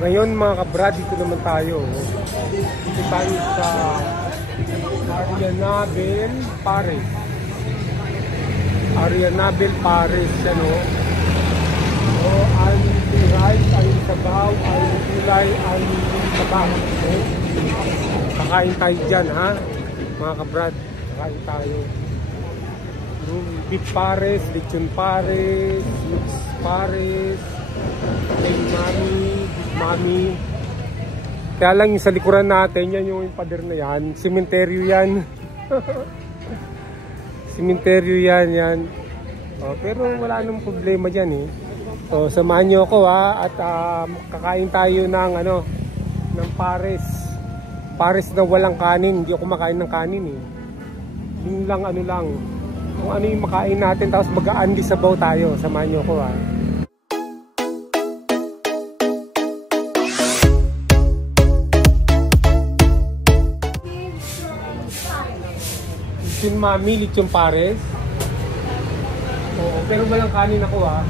Ngayon mga kabrad, dito naman tayo. Dito tayo sa Arianabel Pares. Arianabel Pares, ano? O, aling rice, aling sabaw, aling gulay, aling sabaw. Kakain tayo dyan, ha? Mga kabrad, kakain tayo. Beef Pares, lechon Pares, mix Pares, plain mami, beef mami. Kaya lang yung sa likuran natin, yan yung pader na yan. Sementeryo yan. Sementeryo yan. Pero wala nang problema dyan eh. So, samahan nyo ako ha. At kakain tayo ng ng Pares. Pares na walang kanin. Hindi ako makain ng kanin eh. Yung lang kung ano yung makain natin, tapos mag-aandi sabaw tayo. Samahan nyo ako ha. Lechon mami, lechon Pares. Oo, pero walang kanin ako ha.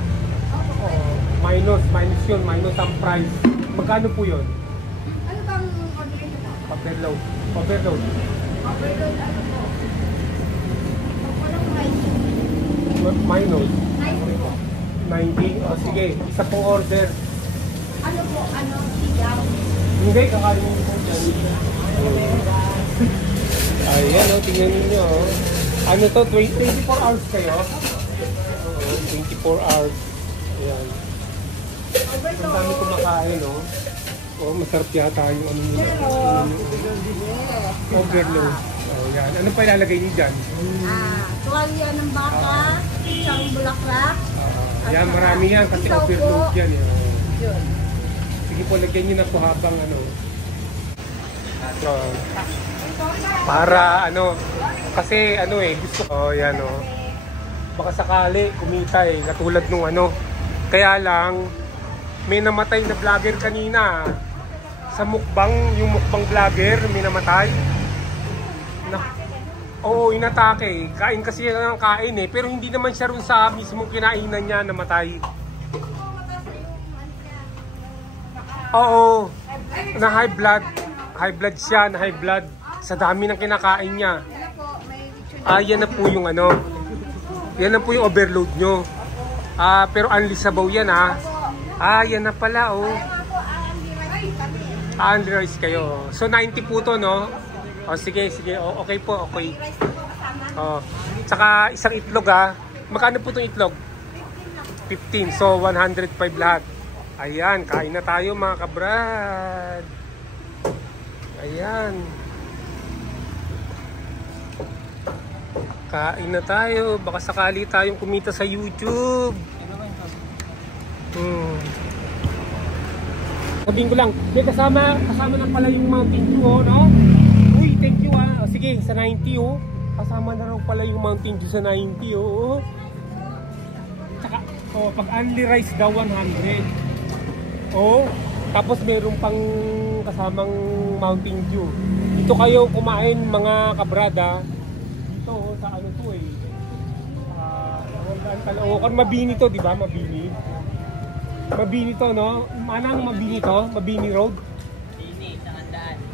Oo, minus yun, minus ang price. Magkano po yun? Ano bang order nila? Overload. Overload ano po? Walang price. Minus 90 po. 90? O sige, isa pong order. Ano po? Sigaw? Hindi, kakain mo po dyan. Ayan tingnan niyo. Ano to, 24 hours kayo? Oo, 24 hours. Ayan. Ang dami kumakain, no? Oh, masarap yata yung overload. Oh, yan. Ano pa ilalagay niyo dyan? Tuwalya ng baka, isang bulaklak. Yan, marami yan kasi overload yan. Yun. Sige po, lagyan niyo na po habang para kasi gusto ko, yan baka sakali kumita katulad nung kaya lang may namatay na vlogger kanina sa mukbang, yung mukbang vlogger may namatay inatake, kain kasi yan ng kain pero hindi naman siya rin sa mismong kinainan niya namatay. Oo, na high blood siya, na high blood sa dami ng kinakain niya. Yan na po yung yan na po yung overload nyo. Pero only sabaw yan yan na pala only rice kayo. So 90 po to, no? Sige, okay po, okay. Tsaka isang itlog magkano po itong itlog? 15, so 105 lahat. Ayan, kain na tayo mga kabrad. Ayan. Kain na tayo. Baka sakali tayong kumita sa YouTube. Sabihin ko lang, may kasama na pala yung Mountain Dew, no? Uy, thank you sige, sa 90 kasama na rin pala yung Mountain Dew sa 90 Tsaka, pag only rice daw 100. Tapos meron pang kasamang Mountain Dew. Dito kayo kumain mga kabrada. Dito sa Caloocan, Mabini to, di ba? Mabini to, no? Manang Mabini to? Mabini Road?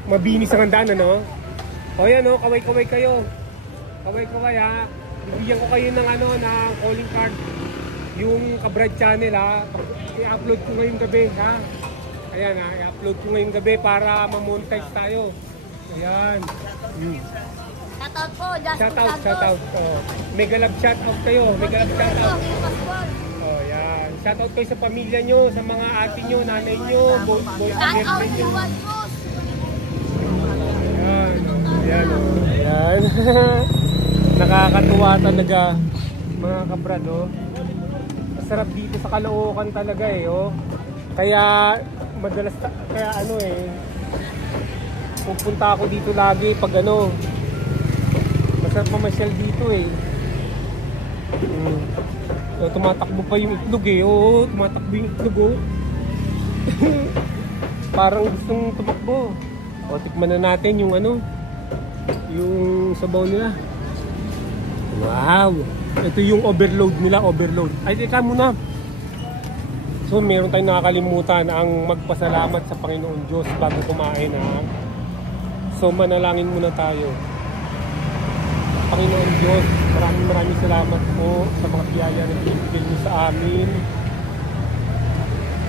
Mabini sa Ngandaan, yan kaway-kaway kayo. Kaway-kaway bibigyan ko kayo ng ng calling card. Yung Kabrad channel i-upload ko ngayong gabi Ayan i-upload ko ngayong gabi para ma-monetize tayo. Ayan. Shoutout po, Shoutout. Mega love shoutout kayo. Mega love shoutout. Yan. Shoutout kayo sa pamilya nyo, sa mga ate nyo, nanay nyo, boy girlfriend nyo. Ayan. Nakakatuwa talaga mga kabrad, Masarap dito sa Caloocan talaga Kaya madalas pupunta ako dito lagi pag masarap mamasyal dito tumatakbo pa yung itlog tumatakbo yung itlog parang gustong tumakbo. Tikman na natin yung yung sabaw nila. Wow, ito yung overload nila, overload. Ay, teka muna. So meron tayong nakakalimutan ang magpasalamat sa Panginoon Diyos bago kumain, ha. So manalangin muna tayo. Panginoon Diyos, maraming salamat po sa mga biyaya na binibigay niyo sa amin.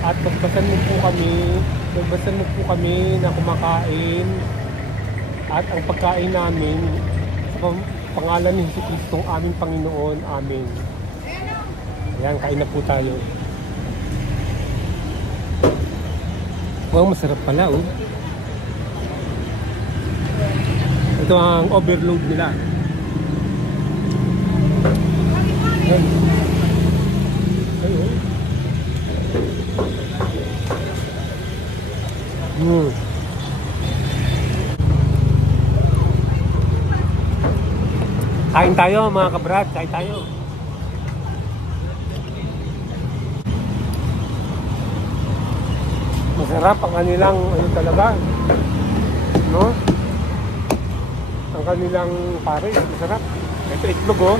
At pagbasan mo po kami na kumakain. At ang pagkain namin sa pangalan ni Jesucristo, aming Panginoon. Amen. Ayan, kain na po tayo. Wow, masarap pala, oh. Ito ang overload nila. Ayan. Ayun. Kain tayo, mga kabrad. Kain tayo. Masarap ang kanilang ano talaga, no? Ang kanilang pare, masarap. Ito itlog, oh.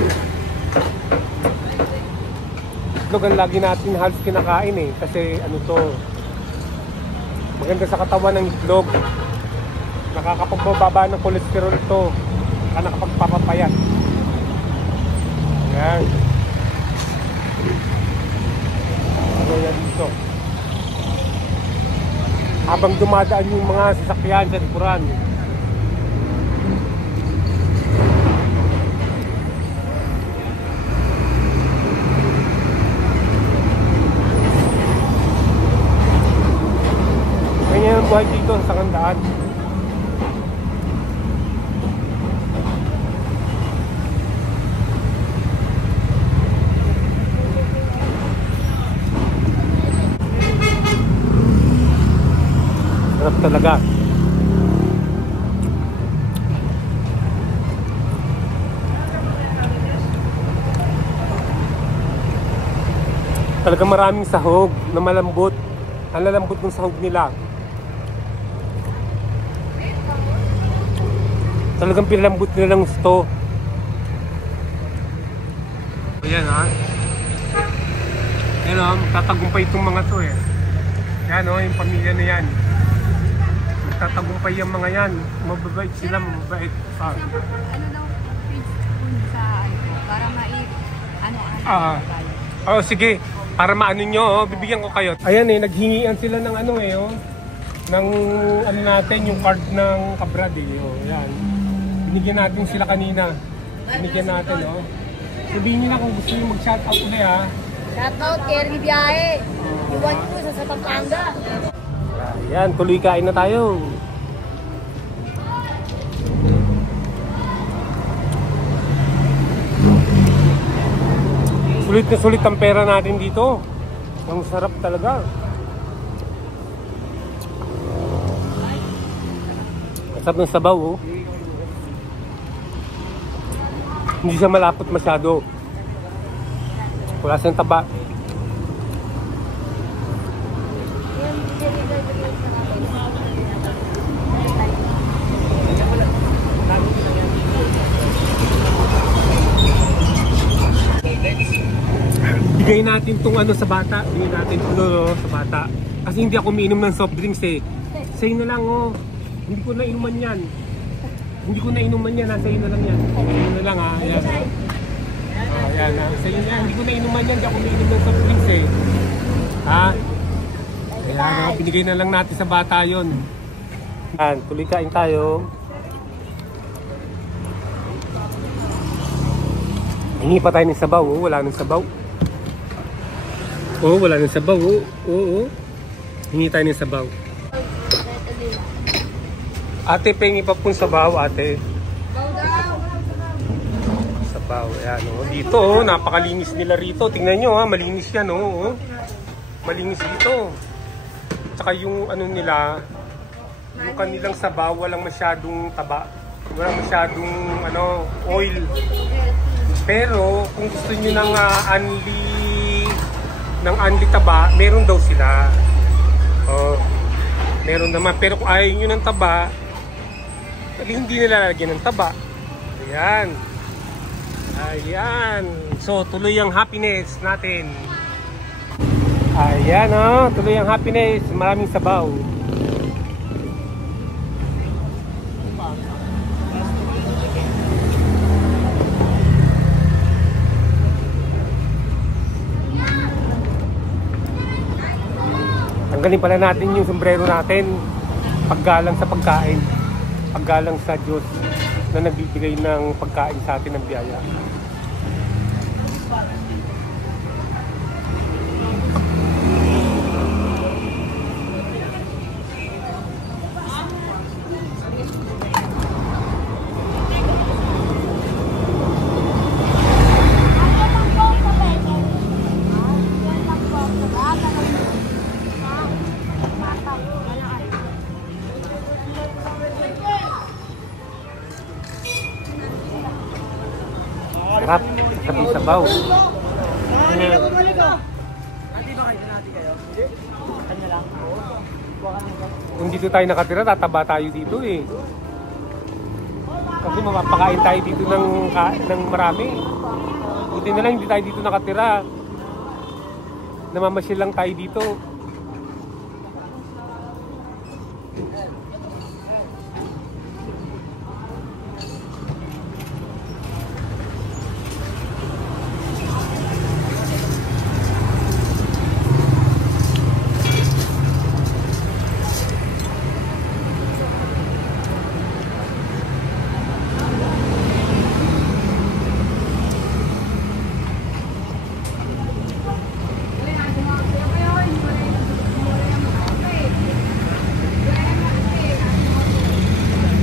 Itlog ang lagi natin halos kinakain, eh. Kasi ano to, maganda sa katawan ng itlog. Nakakapagbaba ng kolesterol to. Nakakapagpapapayat. Yan. Ano yan dito? Habang dumadaan yung mga sasakyan sa likuran. Ganyan ang buhay dito sa Sangandaan. Sarap talaga. Talagang maraming sahog na malambot. Ang lalambot ng sahog nila. Talagang pinalambot nila ng gusto. Ayan, ha. Ayan, ha. Tatagumpay itong mga to, eh. Yan, o. Yung pamilya na yan. Tatagumpay yung mga yan. Mababait sila, mababait. Ano daw page sa ito? Para Oh, sige. Para maano nyo, oh. Bibigyan ko kayo. Ayan, eh. Naghingian sila ng ano, eh, oh. Ng ano natin, yung card ng kabrad, eh. Oh, yan. Binigyan natin sila kanina. Binigyan natin, oh. Sabihin nyo na kung gusto nyo mag-shoutout ulit, ha. Shoutout, Kerry Biyahe. Iwan ko sa Pampanga. Ayan, tuloy kain na tayo. Sulit na sulit ang pera natin dito. Ang sarap talaga. Ang sarap ng sabaw, oh. Hindi siya malapot masyado. Wala siyang taba. Bigay natin itong ano sa bata. Bigay natin ito sa bata. Kasi hindi ako umiinom ng soft drinks, eh. Sa'yo na lang, oh. Hindi ko na inuman yan. Hindi ko na inuman yan, ha. Sa'yo na lang yan. Sa'yo na lang, ha. Ayan, ha. Ayan, ha. Sa'yo na yan. Hindi ko na inuman yan. Hindi ako umiinom ng soft drinks, eh. Ha? Ayan, ha. Binigay na lang natin sa bata yun. Ayan, tuloy kain tayo. Hingi pa tayo ng sabaw, oh. Wala nang sabaw. Oh, wala nang sabaw, oh. Oo, oh. Hingi tayo ng sabaw. Ate, pengi pa pong sabaw, ate. Sabaw, ayan, oh. Dito, oh, napakalinis nila rito. Tingnan nyo, ha, malinis yan, oh. Malinis dito. Tsaka yung ano nila, yung kanilang sabaw, walang masyadong taba. Walang masyadong ano, oil. Pero kung gusto niyo ng unli taba, meron daw sila. Oh. Meron naman, pero kung ayaw niyo ng taba, hindi nila lalagyan ng taba. Ayan. Ayan. So tuloy ang happiness natin. Ayan. Yan o, tuloy ang happiness. Maraming sabaw. Tanggalin pala natin yung sombrero natin. Paggalang sa pagkain. Paggalang sa Diyos na nagbibigay ng pagkain sa atin ng biyaya. Sarap, sabi-sabaw. Kung dito tayo nakatira, tataba tayo dito eh. Kasi mapapakain tayo dito ng marami. Buti na lang hindi tayo dito nakatira. Namamasyal lang tayo dito.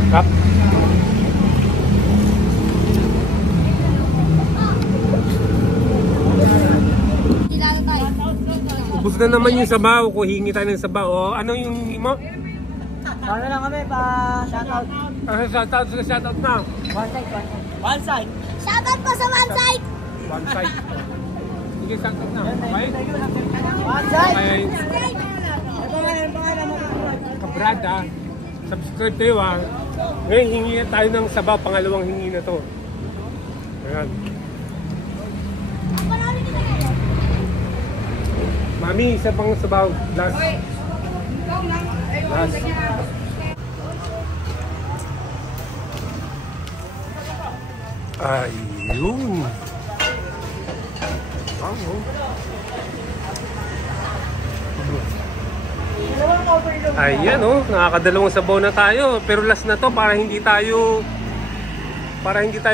Sarap. Ubus na naman yung sabaw. Kung hingi tayo ng sabaw. O, ano yung hingi mo? Ano lang kami pa shoutout. Shoutout na. One side. One side. Shoutout po sa one side! One side. Sige, shoutout na. Okay? One side. Okay. Kabrad ah. Subscribe kayo ah. Ngayon hingi na tayo ng sabaw. Pangalawang hingi na to. Ayan. Mami, isa pang sabaw. Last. Last. Ayun. Ayan oh, nakakadalawang sabaw na tayo. Pero last na to para hindi tayo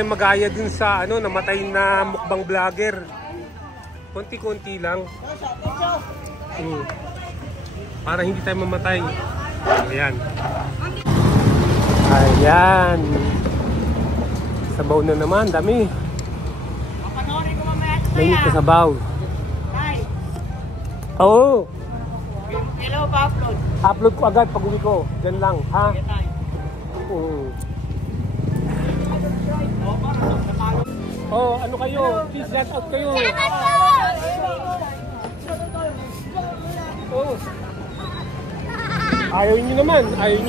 magaya dun sa ano, namatay na mukbang vlogger. Konti-konti lang. Para hindi tayo mamatay. Ayan. Ayan. Sabaw na naman, dami. Mainit na sabaw. Oo. Hello, pa-upload. Upload ko agad pag uwi ko. Diyan lang, ha? Oh, ano kayo? Please shout out kayo. Oh. Ayaw nyo naman. Ayaw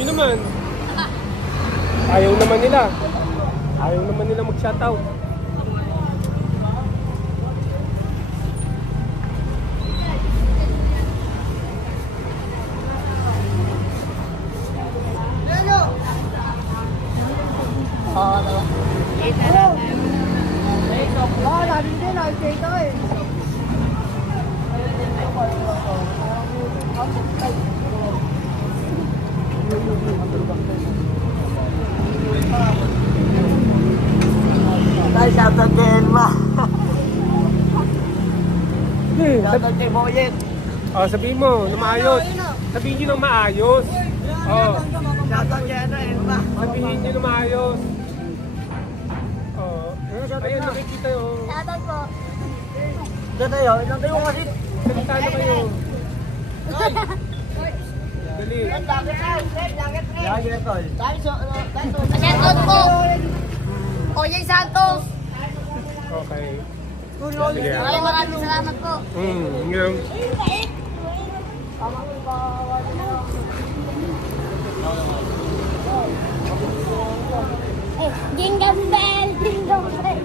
naman nila. Ayaw naman nila mag-shout out. Shoutout kay Elma. Shoutout kay Boyet. Oh, sabihin mo na maayos. Sabihin nyo na maayos. Oh. Shoutout kay Elma. Sabihin nyo na maayos. Oh. Ayun, nakikita yun. Shoutout po. Ito tayo, ilang tayo kasi. Salita na kayo. Dali. Shoutout po. Oye Santos. Okay. Maraming salamat po. Ngayon. Jingle bell, jingle bell.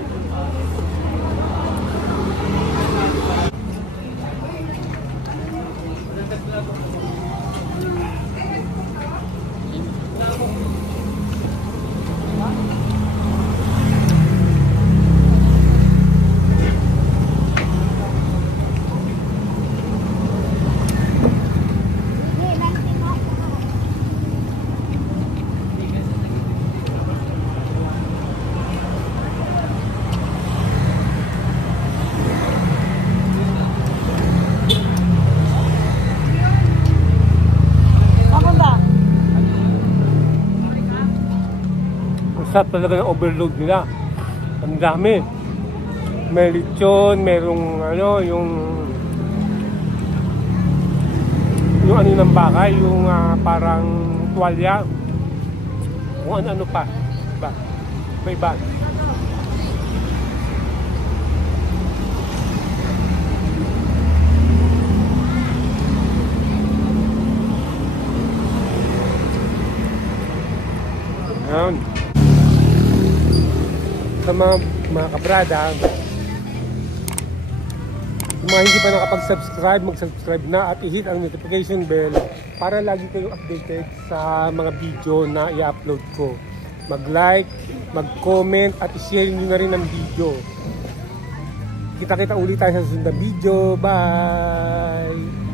sarap talaga ng overload nila. Ang dami. May lechon, merong ano, yung ano ng baka, yung parang tuwalya. Kung ano pa. Iba. May iba. Ayan. Sa mga kabrada, yung mga hindi pa nakapag-subscribe, mag-subscribe na at i-hit ang notification bell para lagi kayong updated sa mga video na i-upload ko. Mag-like, mag-comment at i-share nyo na rin ang video. Kita-kita ulit tayo sa susunod na video. Bye!